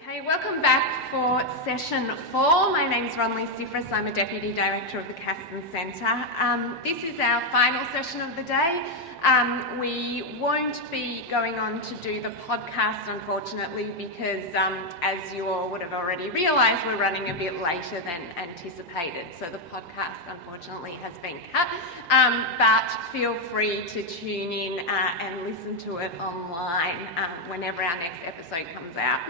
Okay, welcome back for session 4. My name's Ronlee Sifris. I'm a Deputy Director of the Castan Centre. This is our final session of the day. We won't be going on to do the podcast, unfortunately, because as you all would have already realised, we're running a bit later than anticipated. So the podcast, unfortunately, has been cut. But feel free to tune in and listen to it online whenever our next episode comes out.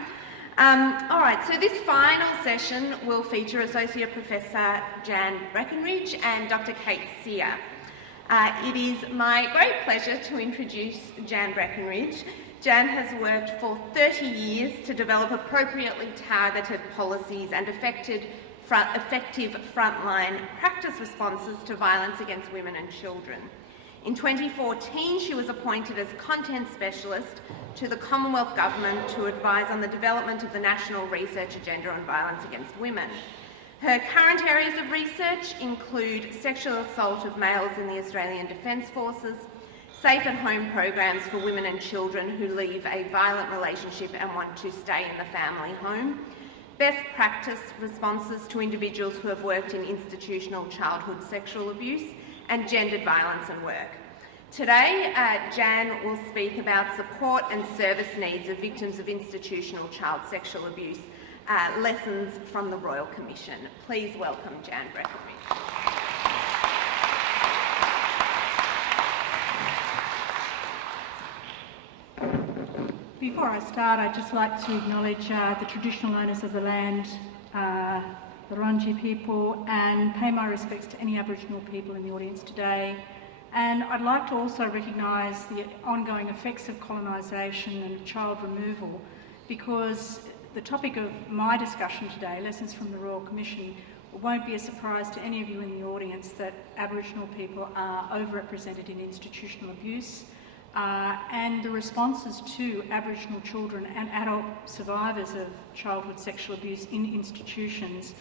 All right, so this final session will feature Associate Professor Jan Breckenridge and Dr. Kate Sear. It is my great pleasure to introduce Jan Breckenridge. Jan has worked for 30 years to develop appropriately targeted policies and effective frontline practice responses to violence against women and children. In 2014, she was appointed as Content Specialist to the Commonwealth Government to advise on the development of the National Research Agenda on Violence Against Women. Her current areas of research include sexual assault of males in the Australian Defence Forces, safe at home programs for women and children who leave a violent relationship and want to stay in the family home, best practice responses to individuals who have worked in institutional childhood sexual abuse, and gendered violence and work. Today, Jan will speak about support and service needs of victims of institutional child sexual abuse, lessons from the Royal Commission. Please welcome Jan Breckenridge. Before I start, I'd just like to acknowledge the traditional owners of the land, the Wurundjeri people, and pay my respects to any Aboriginal people in the audience today. And I'd like to also recognise the ongoing effects of colonisation and child removal, because the topic of my discussion today, Lessons from the Royal Commission, won't be a surprise to any of you in the audience that Aboriginal people are overrepresented in institutional abuse, and the responses to Aboriginal children and adult survivors of childhood sexual abuse in institutions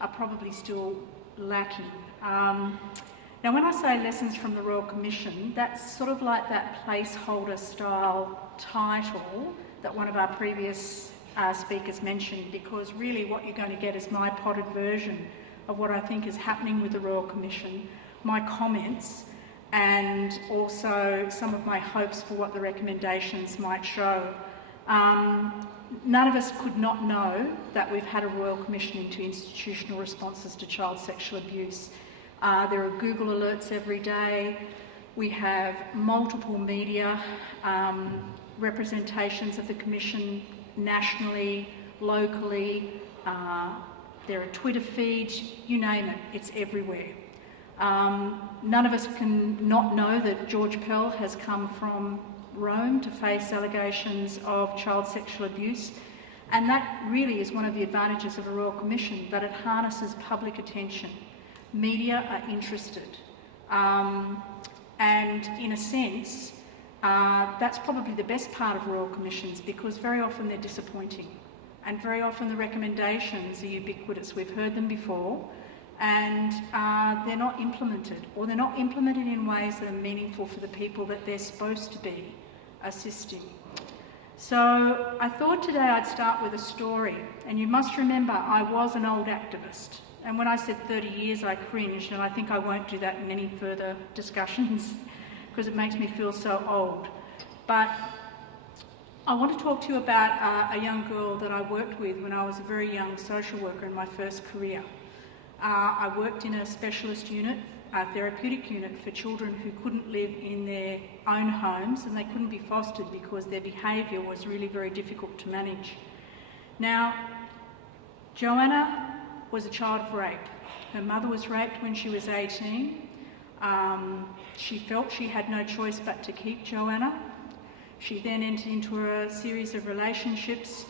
are probably still lacking. Now, when I say Lessons from the Royal Commission, that's sort of like that placeholder style title that one of our previous speakers mentioned, because really what you're going to get is my potted version of what I think is happening with the Royal Commission, my comments, and also some of my hopes for what the recommendations might show. None of us could not know that we've had a Royal Commission into institutional responses to child sexual abuse. There are Google alerts every day. We have multiple media representations of the Commission nationally, locally. There are Twitter feeds, you name it, it's everywhere. None of us can not know that George Pell has come from Rome to face allegations of child sexual abuse, and that really is one of the advantages of a Royal Commission, that it harnesses public attention. Media are interested, and in a sense, that's probably the best part of Royal Commissions, because very often they're disappointing, and very often the recommendations are ubiquitous. We've heard them before, and they're not implemented, or they're not implemented in ways that are meaningful for the people that they're supposed to be assisting. So I thought today I'd start with a story, and you must remember I was an old activist, and when I said 30 years I cringed, and I think I won't do that in any further discussions because it makes me feel so old. But I want to talk to you about a young girl that I worked with when I was a very young social worker in my first career. I worked in a specialist unit, a therapeutic unit for children who couldn't live in their own homes, and they couldn't be fostered because their behaviour was really very difficult to manage. Now, Joanna was a child of rape. Her mother was raped when she was 18. She felt she had no choice but to keep Joanna. She then entered into a series of relationships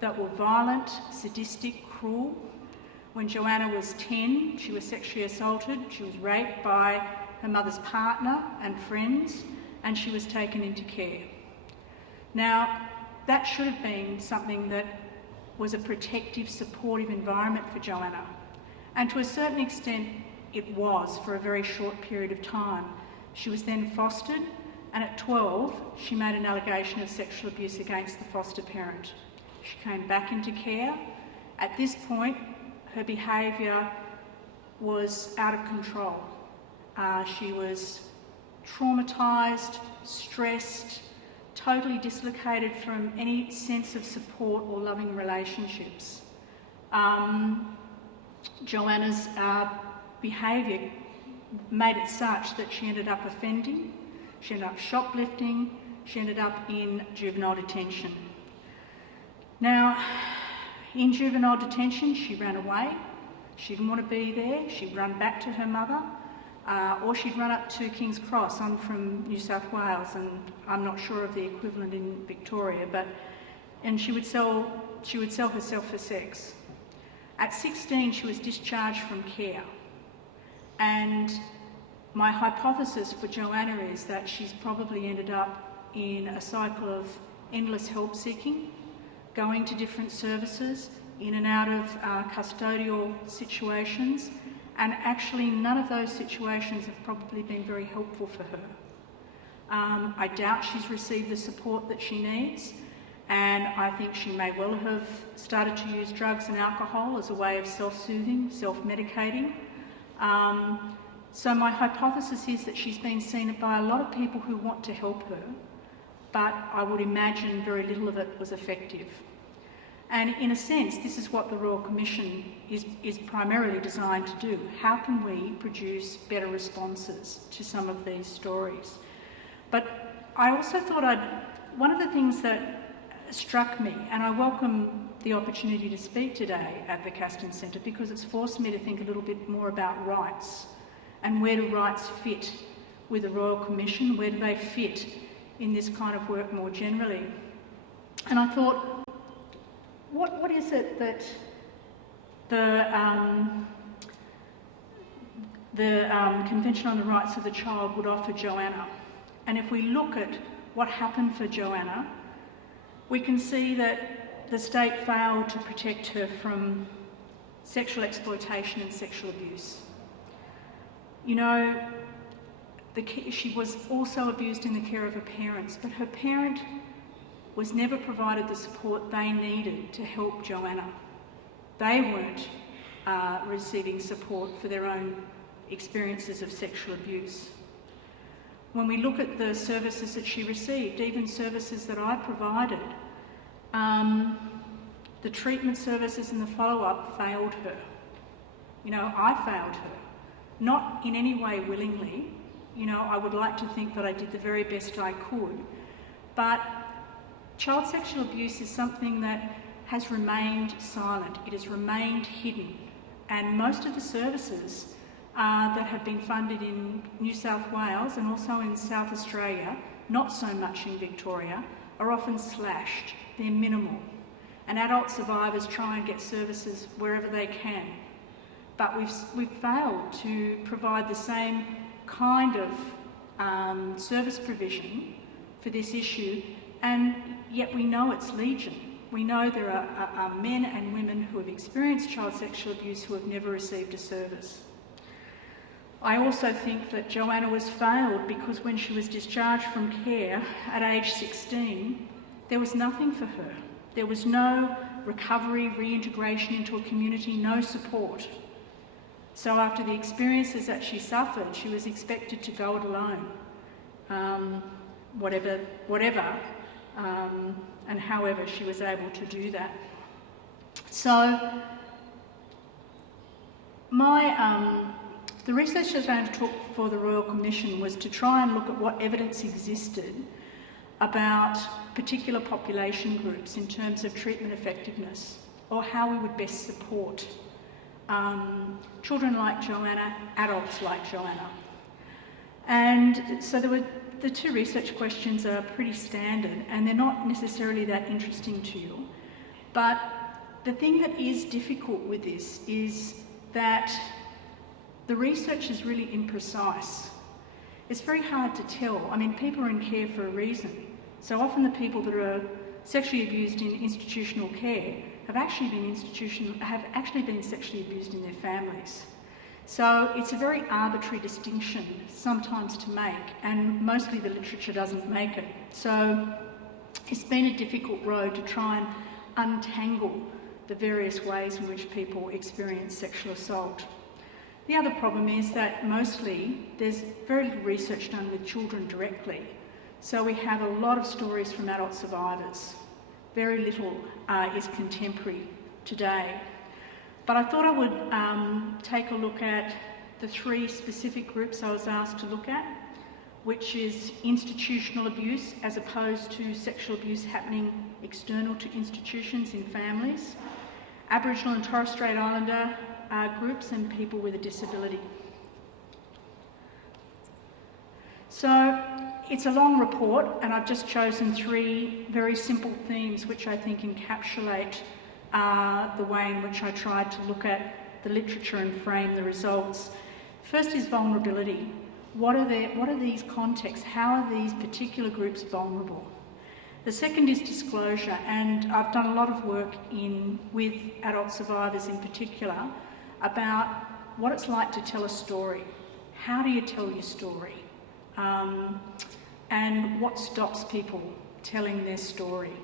that were violent, sadistic, cruel. When Joanna was 10, she was sexually assaulted. She was raped by her mother's partner and friends, and she was taken into care. Now, that should have been something that was a protective, supportive environment for Joanna. And to a certain extent, it was for a very short period of time. She was then fostered, and at 12, she made an allegation of sexual abuse against the foster parent. She came back into care. At this point, her behaviour was out of control. She was traumatised, stressed, totally dislocated from any sense of support or loving relationships. Joanna's behaviour made it such that she ended up offending, she ended up shoplifting, she ended up in juvenile detention. Now, in juvenile detention, she ran away. She didn't want to be there. She'd run back to her mother, or she'd run up to King's Cross. I'm from New South Wales, and I'm not sure of the equivalent in Victoria, and she would sell herself for sex. At 16, she was discharged from care, and my hypothesis for Joanna is that she's probably ended up in a cycle of endless help seeking, going to different services, in and out of custodial situations, and actually none of those situations have probably been very helpful for her. I doubt she's received the support that she needs, and I think she may well have started to use drugs and alcohol as a way of self-soothing, self-medicating. So my hypothesis is that she's been seen by a lot of people who want to help her, but I would imagine very little of it was effective. And in a sense, this is what the Royal Commission is primarily designed to do. How can we produce better responses to some of these stories? But I also thought one of the things that struck me, and I welcome the opportunity to speak today at the Castan Centre because it's forced me to think a little bit more about rights and where do rights fit with the Royal Commission, where do they fit in this kind of work more generally. And I thought, what is it that the Convention on the Rights of the Child would offer Joanna? And if we look at what happened for Joanna, we can see that the state failed to protect her from sexual exploitation and sexual abuse. You know, she was also abused in the care of her parents, but her parent was never provided the support they needed to help Joanna. They weren't receiving support for their own experiences of sexual abuse. When we look at the services that she received, even services that I provided, the treatment services and the follow-up failed her. You know, I failed her. Not in any way willingly. You know, I would like to think that I did the very best I could, but child sexual abuse is something that has remained silent. It has remained hidden. And most of the services that have been funded in New South Wales and also in South Australia, not so much in Victoria, are often slashed. They're minimal. And adult survivors try and get services wherever they can. But we've failed to provide the same kind of service provision for this issue, and yet we know it's legion. We know there are men and women who have experienced child sexual abuse who have never received a service. I also think that Joanna was failed because when she was discharged from care at age 16, there was nothing for her. There was no recovery, reintegration into a community, no support. So after the experiences that she suffered, she was expected to go it alone, whatever, and however she was able to do that. So the research that I undertook for the Royal Commission was to try and look at what evidence existed about particular population groups in terms of treatment effectiveness, or how we would best support children like Joanna, adults like Joanna. And so the two research questions are pretty standard, and they're not necessarily that interesting to you. But the thing that is difficult with this is that the research is really imprecise. It's very hard to tell. I mean, people are in care for a reason. So often the people that are sexually abused in institutional care have actually been sexually abused in their families. So it's a very arbitrary distinction sometimes to make, and mostly the literature doesn't make it. So it's been a difficult road to try and untangle the various ways in which people experience sexual assault. The other problem is that mostly there's very little research done with children directly. So we have a lot of stories from adult survivors. Very little is contemporary today. But I thought I would take a look at the three specific groups I was asked to look at, which is institutional abuse as opposed to sexual abuse happening external to institutions in families, Aboriginal and Torres Strait Islander groups, and people with a disability. So it's a long report, and I've just chosen three very simple themes which I think encapsulate the way in which I tried to look at the literature and frame the results. First is vulnerability. What are these contexts? How are these particular groups vulnerable? The second is disclosure, and I've done a lot of work with adult survivors in particular about what it's like to tell a story. How do you tell your story? And what stops people telling their story?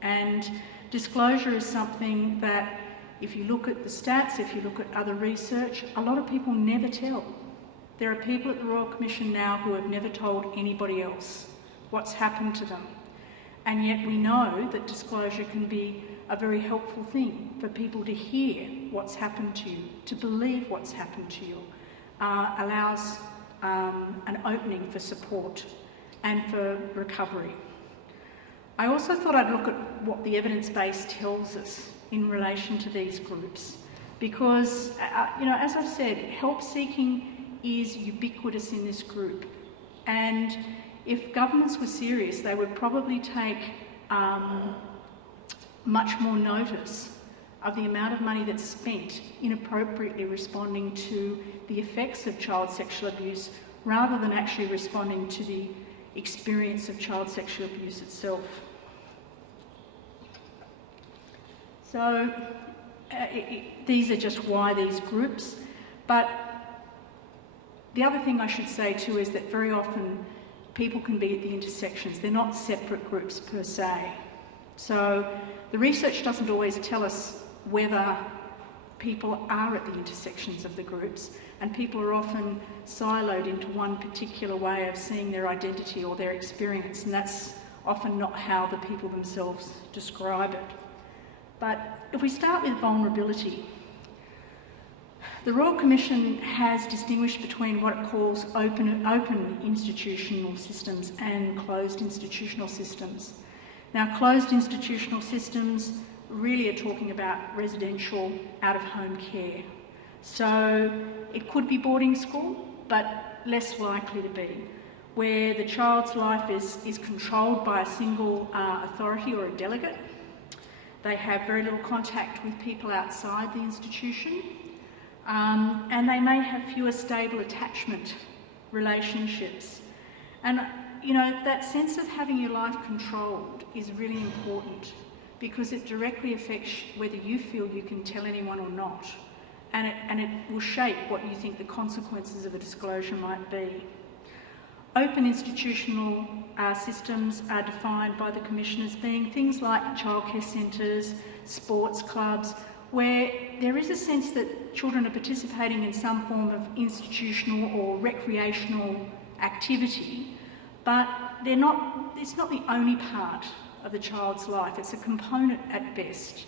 And disclosure is something that, if you look at the stats, if you look at other research, a lot of people never tell. There are people at the Royal Commission now who have never told anybody else what's happened to them. And yet we know that disclosure can be a very helpful thing for people to hear what's happened to you, to believe what's happened to you, allows an opening for support and for recovery. I also thought I'd look at what the evidence base tells us in relation to these groups, because, as I've said, help seeking is ubiquitous in this group, and if governments were serious, they would probably take much more notice of the amount of money that's spent inappropriately responding to the effects of child sexual abuse, rather than actually responding to the experience of child sexual abuse itself. So these are just why these groups, but the other thing I should say too is that very often people can be at the intersections. They're not separate groups per se. So the research doesn't always tell us whether people are at the intersections of the groups, and people are often siloed into one particular way of seeing their identity or their experience, and that's often not how the people themselves describe it. But if we start with vulnerability, the Royal Commission has distinguished between what it calls open institutional systems and closed institutional systems. Now, closed institutional systems really are talking about residential out-of-home care. So it could be boarding school, but less likely to be, where the child's life is controlled by a single authority or a delegate. They have very little contact with people outside the institution. And they may have fewer stable attachment relationships. And, that sense of having your life controlled is really important, because it directly affects whether you feel you can tell anyone or not. And it will shape what you think the consequences of a disclosure might be. Open institutional systems are defined by the Commission as being things like childcare centres, sports clubs, where there is a sense that children are participating in some form of institutional or recreational activity, but it's not the only part of the child's life. It's a component at best.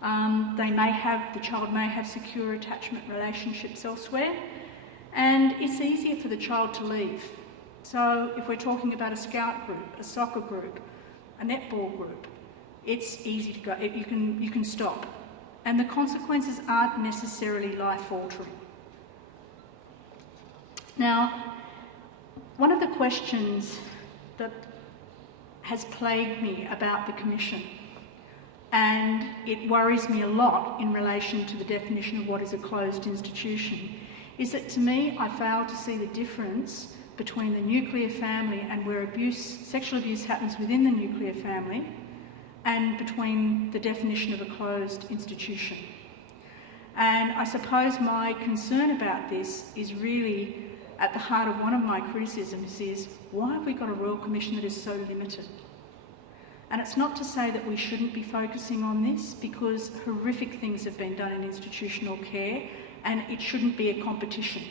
The child may have secure attachment relationships elsewhere, and it's easier for the child to leave. So if we're talking about a scout group, a soccer group, a netball group, it's easy to go. You can stop. And the consequences aren't necessarily life-altering. Now, one of the questions that has plagued me about the Commission, and it worries me a lot in relation to the definition of what is a closed institution, is that to me I fail to see the difference between the nuclear family and where sexual abuse happens within the nuclear family, and between the definition of a closed institution. And I suppose my concern about this is really at the heart of one of my criticisms is, why have we got a Royal Commission that is so limited? And it's not to say that we shouldn't be focusing on this, because horrific things have been done in institutional care and it shouldn't be a competition.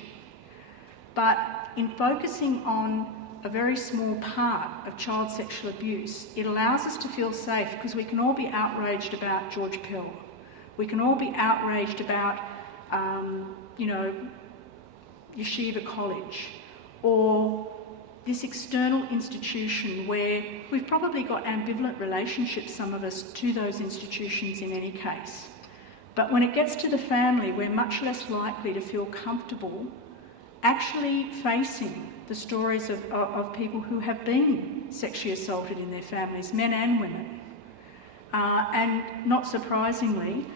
But in focusing on a very small part of child sexual abuse, it allows us to feel safe, because we can all be outraged about George Pell. We can all be outraged about, Yeshiva College, or this external institution where we've probably got ambivalent relationships, some of us, to those institutions in any case. But when it gets to the family, we're much less likely to feel comfortable actually facing the stories of people who have been sexually assaulted in their families, men and women. And not surprisingly,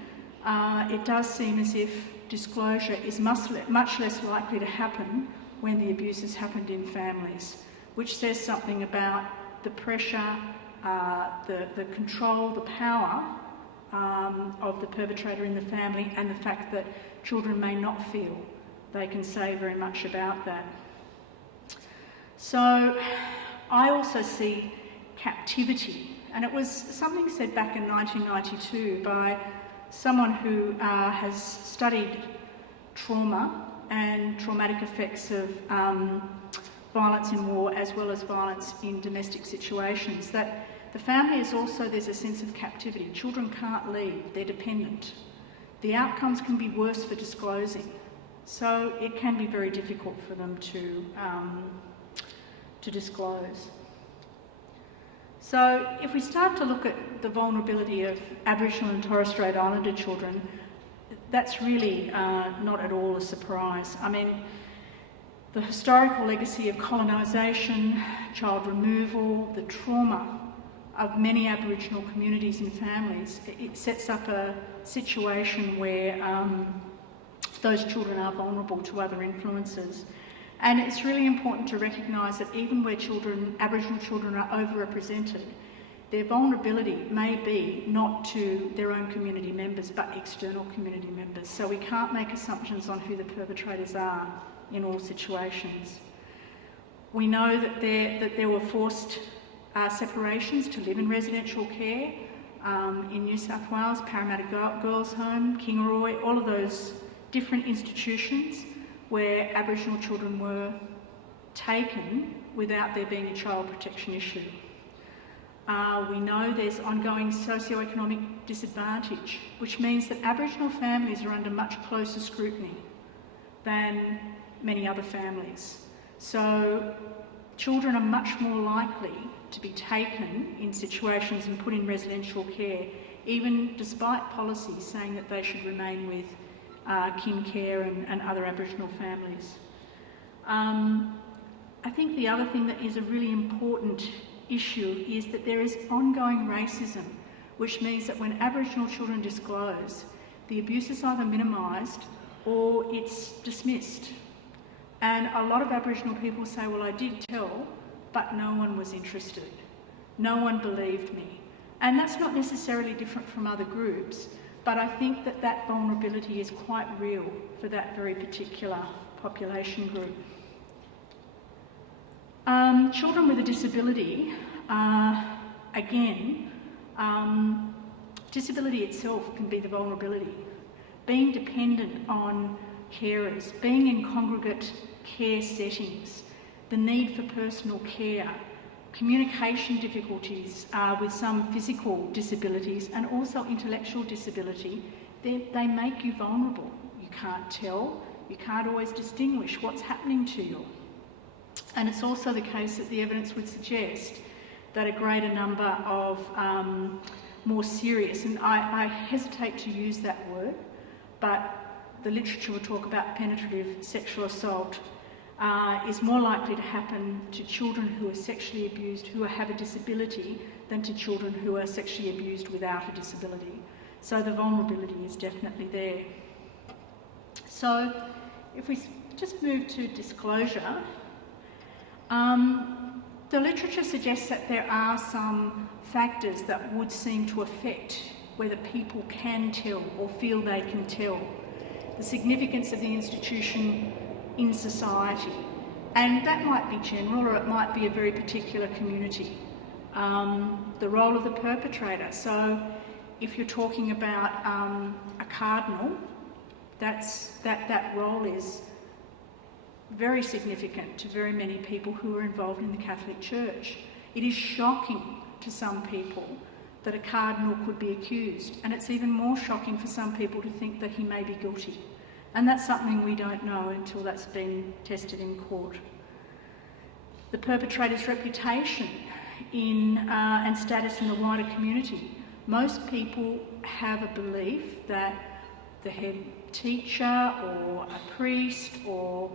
it does seem as if disclosure is much less likely to happen when the abuse has happened in families, which says something about the pressure, the control, the power of the perpetrator in the family, and the fact that children may not feel they can say very much about that. So I also see captivity, and it was something said back in 1992 by someone who has studied trauma and traumatic effects of violence in war as well as violence in domestic situations, that the family is also, there's a sense of captivity. Children can't leave, they're dependent. The outcomes can be worse for disclosing, so it can be very difficult for them to disclose. So if we start to look at the vulnerability of Aboriginal and Torres Strait Islander children, that's really not at all a surprise. I mean, the historical legacy of colonisation, child removal, the trauma of many Aboriginal communities and families, it sets up a situation where those children are vulnerable to other influences. And it's really important to recognise that even where Aboriginal children are overrepresented, their vulnerability may be not to their own community members, but external community members. So we can't make assumptions on who the perpetrators are in all situations. We know that there were forced separations to live in residential care in New South Wales, Parramatta Girls' Home, Kingaroy, all of those different institutions where Aboriginal children were taken without there being a child protection issue. We know there's ongoing socioeconomic disadvantage, which means that Aboriginal families are under much closer scrutiny than many other families. So children are much more likely to be taken in situations and put in residential care, even despite policies saying that they should remain with kin care and other Aboriginal families. I think the other thing that is a really important issue is that there is ongoing racism, which means that when Aboriginal children disclose, the abuse is either minimised or it's dismissed. And a lot of Aboriginal people say, well, I did tell, but no one was interested. No one believed me. And that's not necessarily different from other groups, but I think that that vulnerability is quite real for that very particular population group. Children with a disability, disability itself can be the vulnerability. Being dependent on carers, being in congregate care settings, the need for personal care, communication difficulties with some physical disabilities and also intellectual disability, they make you vulnerable. You can't tell, you can't always distinguish what's happening to you. And it's also the case that the evidence would suggest that a greater number of more serious, and I hesitate to use that word, but the literature will talk about penetrative sexual assault is more likely to happen to children who are sexually abused who have a disability than to children who are sexually abused without a disability. So the vulnerability is definitely there. So if we just move to disclosure, the literature suggests that there are some factors that would seem to affect whether people can tell or feel they can tell, the significance of the institution in society. And that might be general or it might be a very particular community. The role of the perpetrator. So if you're talking about a cardinal, that role is very significant to very many people who are involved in the Catholic Church. It is shocking to some people that a cardinal could be accused, and it's even more shocking for some people to think that he may be guilty. And that's something we don't know until that's been tested in court. The perpetrator's reputation and status in the wider community. Most people have a belief that the head teacher or a priest or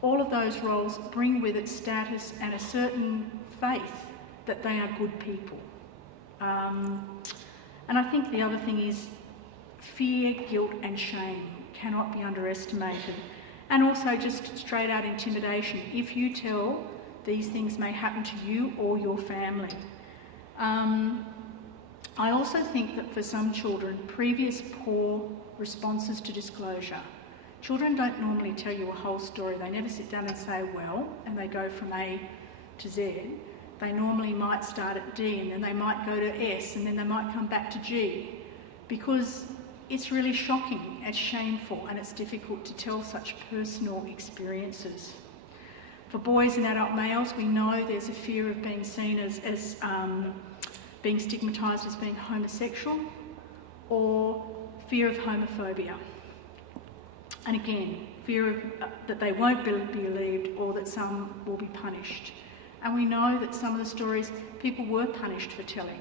all of those roles bring with it status and a certain faith that they are good people. And I think the other thing is fear, guilt and shame cannot be underestimated. And also just straight out intimidation. If you tell, these things may happen to you or your family. I also think that for some children, previous poor responses to disclosure. Children don't normally tell you a whole story. They never sit down and say, well, and they go from A to Z. They normally might start at D and then they might go to S and then they might come back to G, because it's really shocking, it's shameful, and it's difficult to tell such personal experiences. For boys and adult males, we know there's a fear of being seen as being stigmatised as being homosexual, or fear of homophobia. And again, fear of, that they won't be believed or that some will be punished. And we know that some of the stories, people were punished for telling.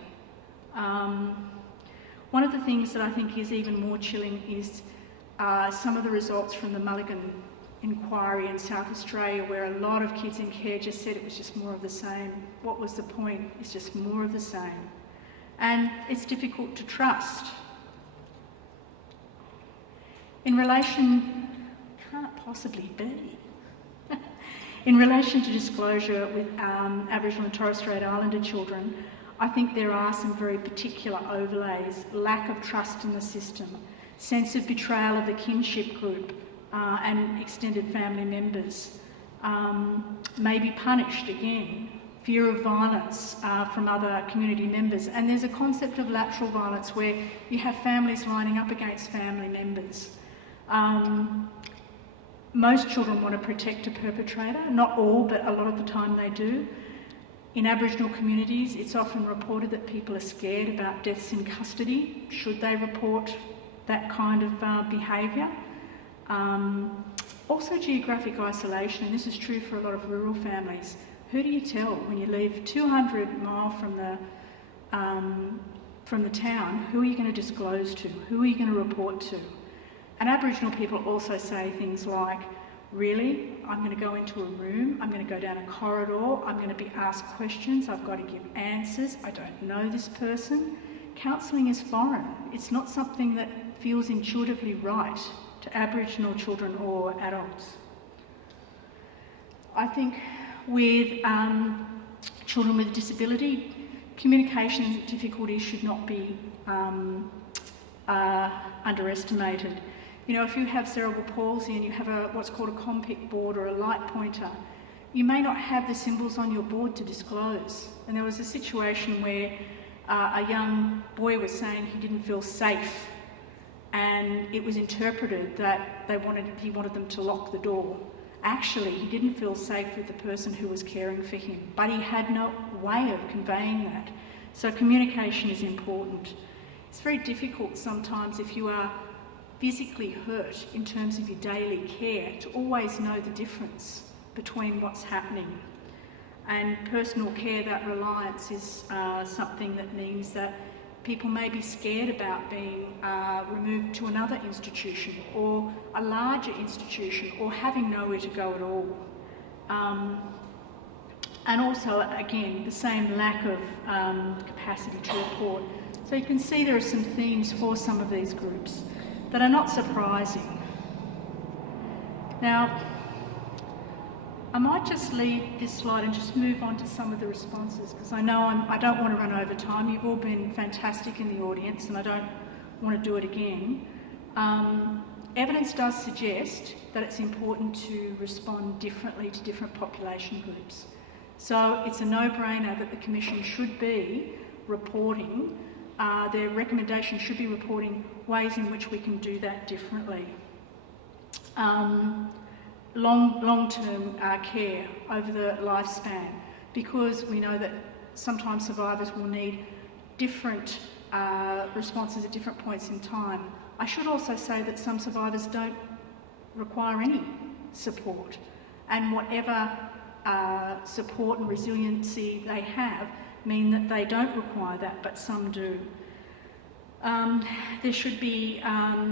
One of the things that I think is even more chilling is some of the results from the Mulligan inquiry in South Australia, where a lot of kids in care just said it was just more of the same. What was the point? It's just more of the same. And it's difficult to trust. In relation, can't possibly be. In relation to disclosure with Aboriginal and Torres Strait Islander children, I think there are some very particular overlays: lack of trust in the system, sense of betrayal of the kinship group and extended family members, may be punished again, fear of violence from other community members. And there's a concept of lateral violence where you have families lining up against family members. Most children want to protect a perpetrator, not all, but a lot of the time they do. In Aboriginal communities, it's often reported that people are scared about deaths in custody, should they report that kind of behaviour. Also geographic isolation, and this is true for a lot of rural families. Who do you tell when you leave 200 miles from the town? Who are you going to disclose to? Who are you going to report to? And Aboriginal people also say things like, really, I'm going to go into a room, I'm going to go down a corridor, I'm going to be asked questions, I've got to give answers, I don't know this person. Counselling is foreign. It's not something that feels intuitively right to Aboriginal children or adults. I think with children with disability, communication difficulties should not be underestimated. You know, if you have cerebral palsy and you have what's called a Compic board or a light pointer, you may not have the symbols on your board to disclose. And there was a situation where a young boy was saying he didn't feel safe, and it was interpreted that he wanted them to lock the door. Actually, he didn't feel safe with the person who was caring for him, but he had no way of conveying that. So communication is important. It's very difficult sometimes if you are physically hurt in terms of your daily care to always know the difference between what's happening. And personal care, that reliance is something that means that people may be scared about being removed to another institution or a larger institution or having nowhere to go at all. And also, again, the same lack of capacity to report. So you can see there are some themes for some of these groups that are not surprising. Now, I might just leave this slide and just move on to some of the responses, because I know I don't want to run over time. You've all been fantastic in the audience and I don't want to do it again. Evidence does suggest that it's important to respond differently to different population groups. So it's a no-brainer that the Commission should be reporting, their recommendation should be reporting ways in which we can do that differently. Long-term care over the lifespan, because we know that sometimes survivors will need different responses at different points in time. I should also say that some survivors don't require any support, and whatever support and resiliency they have mean that they don't require that, but some do. There should be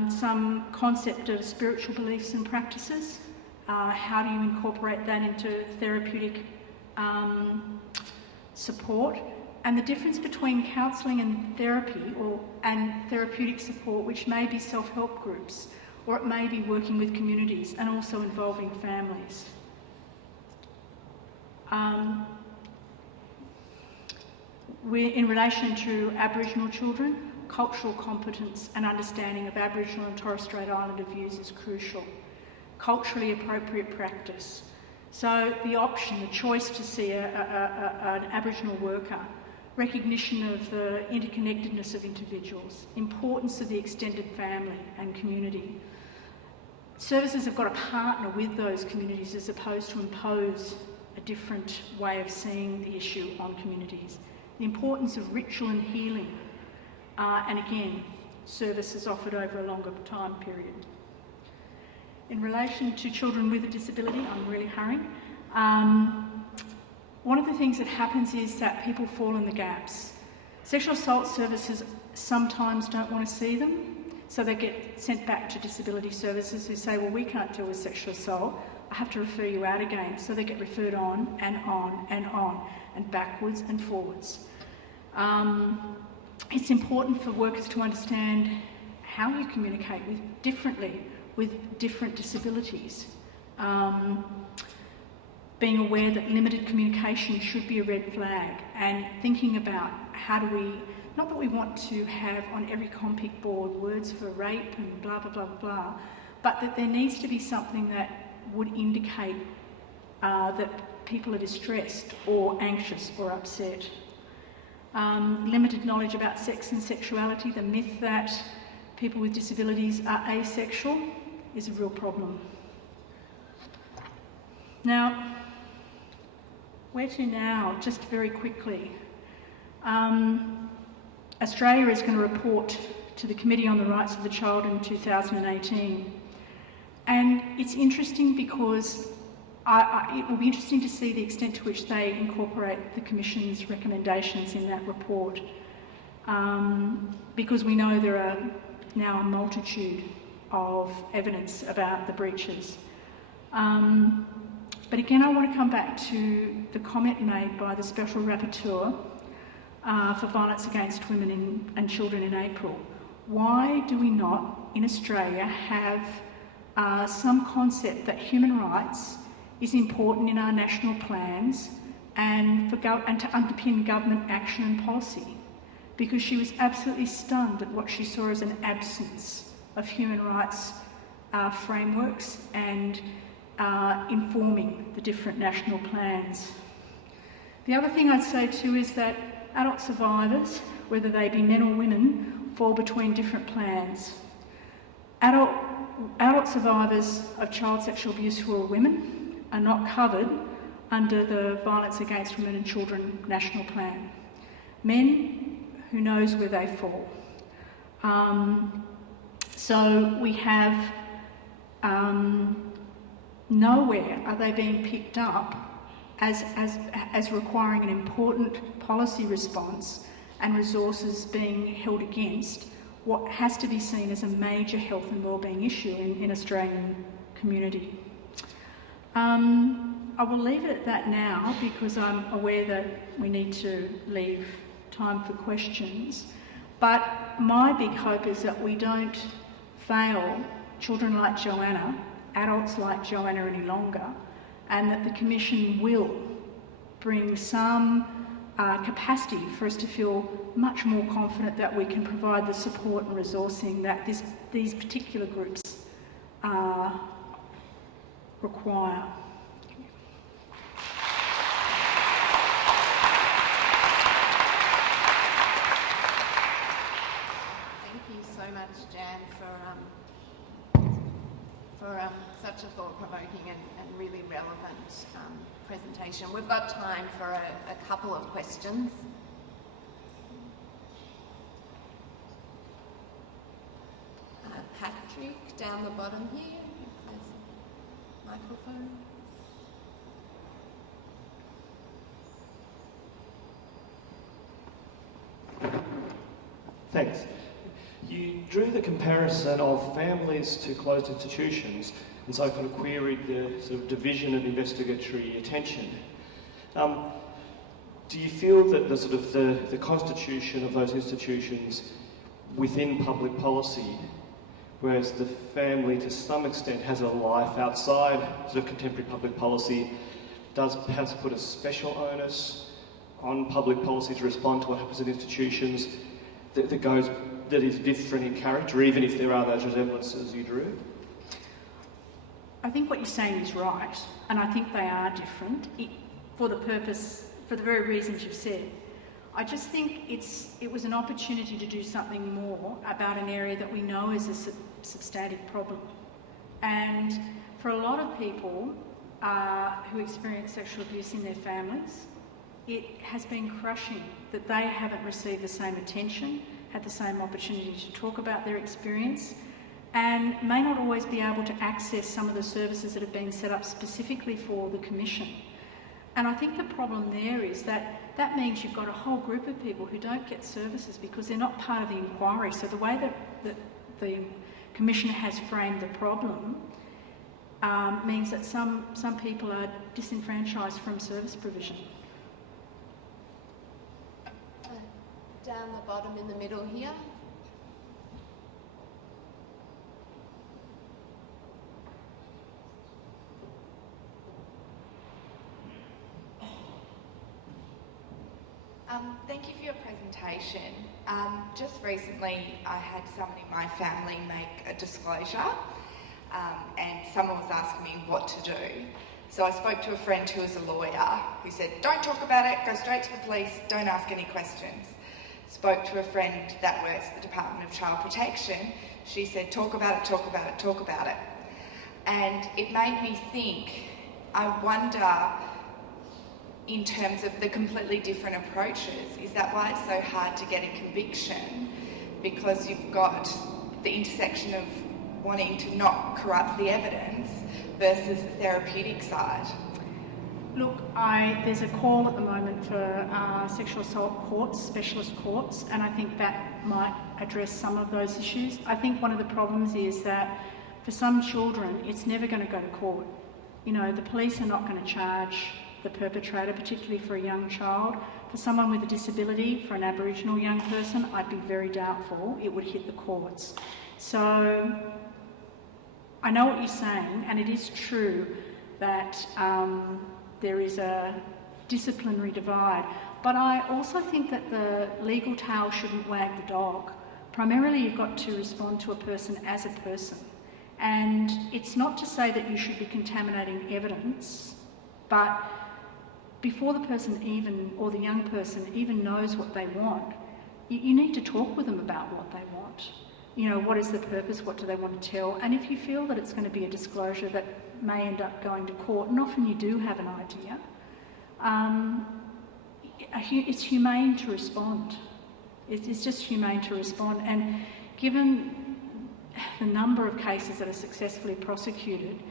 some concept of spiritual beliefs and practices. How do you incorporate that into therapeutic support? And the difference between counselling and therapy and therapeutic support, which may be self-help groups, or it may be working with communities and also involving families. In relation to Aboriginal children, cultural competence and understanding of Aboriginal and Torres Strait Islander views is crucial. Culturally appropriate practice. So the option, the choice to see an Aboriginal worker, recognition of the interconnectedness of individuals, importance of the extended family and community. Services have got to partner with those communities as opposed to impose a different way of seeing the issue on communities. The importance of ritual and healing, and again, services offered over a longer time period. In relation to children with a disability, I'm really hurrying. One of the things that happens is that people fall in the gaps. Sexual assault services sometimes don't want to see them, so they get sent back to disability services who say, well, we can't deal with sexual assault, I have to refer you out again. So they get referred on and on and on, and backwards and forwards. It's important for workers to understand how you communicate differently with different disabilities. Being aware that limited communication should be a red flag, and thinking about how do we, not that we want to have on every ComPIC board words for rape and blah, blah, blah, blah, but that there needs to be something that would indicate that people are distressed or anxious or upset. Limited knowledge about sex and sexuality, the myth that people with disabilities are asexual is a real problem. Now, where to now? Just very quickly. Australia is going to report to the Committee on the Rights of the Child in 2018. And it's interesting because it will be interesting to see the extent to which they incorporate the Commission's recommendations in that report. Because we know there are now a multitude of evidence about the breaches. But again, I want to come back to the comment made by the Special Rapporteur for Violence Against Women and Children in April. Why do we not, in Australia, have some concept that human rights is important in our national plans and to underpin government action and policy? Because she was absolutely stunned at what she saw as an absence of human rights frameworks and informing the different national plans. The other thing I'd say too is that adult survivors, whether they be men or women, fall between different plans. Adult survivors of child sexual abuse who are women are not covered under the Violence Against Women and Children National Plan. Men, who knows where they fall. So we have nowhere are they being picked up as requiring an important policy response and resources being held against what has to be seen as a major health and wellbeing issue in Australian community. I will leave it at that now because I'm aware that we need to leave time for questions. But my big hope is that we don't fail children like Joanna, adults like Joanna any longer, and that the Commission will bring some capacity for us to feel much more confident that we can provide the support and resourcing that these particular groups require. presentation. We've got time for a couple of questions. Patrick, down the bottom here, if there's a microphone. Thanks. You drew the comparison of families to closed institutions and so kind of queried the sort of division of investigatory attention. Do you feel that the sort of the constitution of those institutions within public policy, whereas the family to some extent has a life outside sort of contemporary public policy, does perhaps put a special onus on public policy to respond to what happens in institutions that is different in character, even if there are those resemblances you drew? I think what you're saying is right, and I think they are different for the very reasons you've said. I just think it was an opportunity to do something more about an area that we know is a substantive problem. And for a lot of people who experience sexual abuse in their families, it has been crushing that they haven't received the same attention, had the same opportunity to talk about their experience, and may not always be able to access some of the services that have been set up specifically for the Commission. And I think the problem there is that means you've got a whole group of people who don't get services because they're not part of the inquiry. So the way that the Commission has framed the problem means that some people are disenfranchised from service provision. Down the bottom in the middle here. Thank you for your presentation. Just recently I had someone in my family make a disclosure and someone was asking me what to do. So I spoke to a friend who was a lawyer who said, don't talk about it, go straight to the police, don't ask any questions. Spoke to a friend that works at the Department of Child Protection. She said, talk about it, talk about it, talk about it. And it made me think, I wonder, in terms of the completely different approaches, is that why it's so hard to get a conviction? Because you've got the intersection of wanting to not corrupt the evidence versus the therapeutic side. Look, there's a call at the moment for sexual assault courts, specialist courts, and I think that might address some of those issues. I think one of the problems is that for some children, it's never going to go to court. You know, the police are not going to charge the perpetrator, particularly for a young child. For someone with a disability, for an Aboriginal young person, I'd be very doubtful it would hit the courts. So I know what you're saying, and it is true that there is a disciplinary divide, but I also think that the legal tail shouldn't wag the dog. Primarily, you've got to respond to a person as a person. And it's not to say that you should be contaminating evidence, but before the person even, or the young person even knows what they want, you need to talk with them about what they want. You know, what is the purpose, what do they want to tell? And if you feel that it's going to be a disclosure that may end up going to court, and often you do have an idea, it's humane to respond. It's just humane to respond. And given the number of cases that are successfully prosecuted,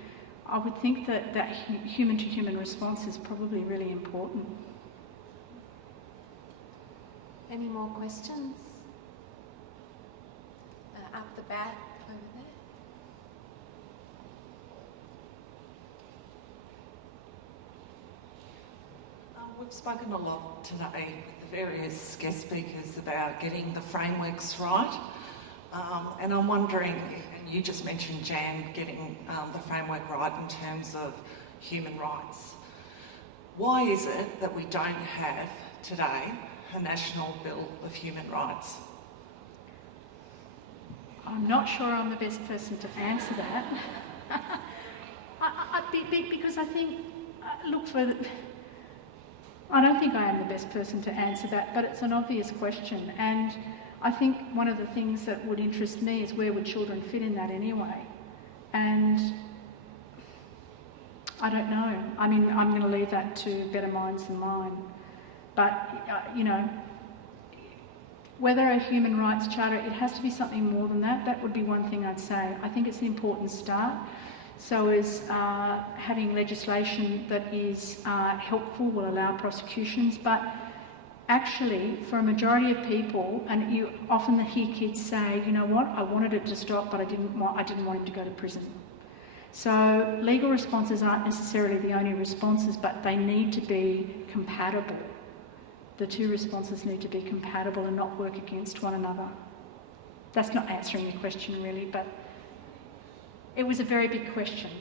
I would think that human-to-human response is probably really important. Any more questions? Up the back, over there. We've spoken a lot today with the various guest speakers about getting the frameworks right. And I'm wondering, and you just mentioned, Jan, getting the framework right in terms of human rights. Why is it that we don't have today a National Bill of Human Rights? I'm not sure I'm the best person to answer that. Because I think, I don't think I am the best person to answer that, but it's an obvious question. And I think one of the things that would interest me is where would children fit in that anyway? And I don't know. I mean, I'm going to leave that to better minds than mine. But, you know, whether a human rights charter, it has to be something more than that. That would be one thing I'd say. I think it's an important start. So is having legislation that is helpful, will allow prosecutions, but actually for a majority of people, and you often hear kids say, you know what, I wanted it to stop, but I didn't want him to go to prison. So legal responses aren't necessarily the only responses, but they need to be compatible. The two responses need to be compatible and not work against one another. That's not answering your question really, but it was a very big question.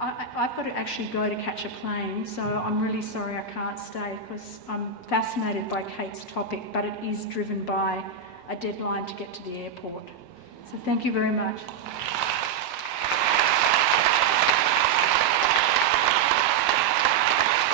I've got to actually go to catch a plane, so I'm really sorry I can't stay because I'm fascinated by Kate's topic, but it is driven by a deadline to get to the airport. So thank you very much.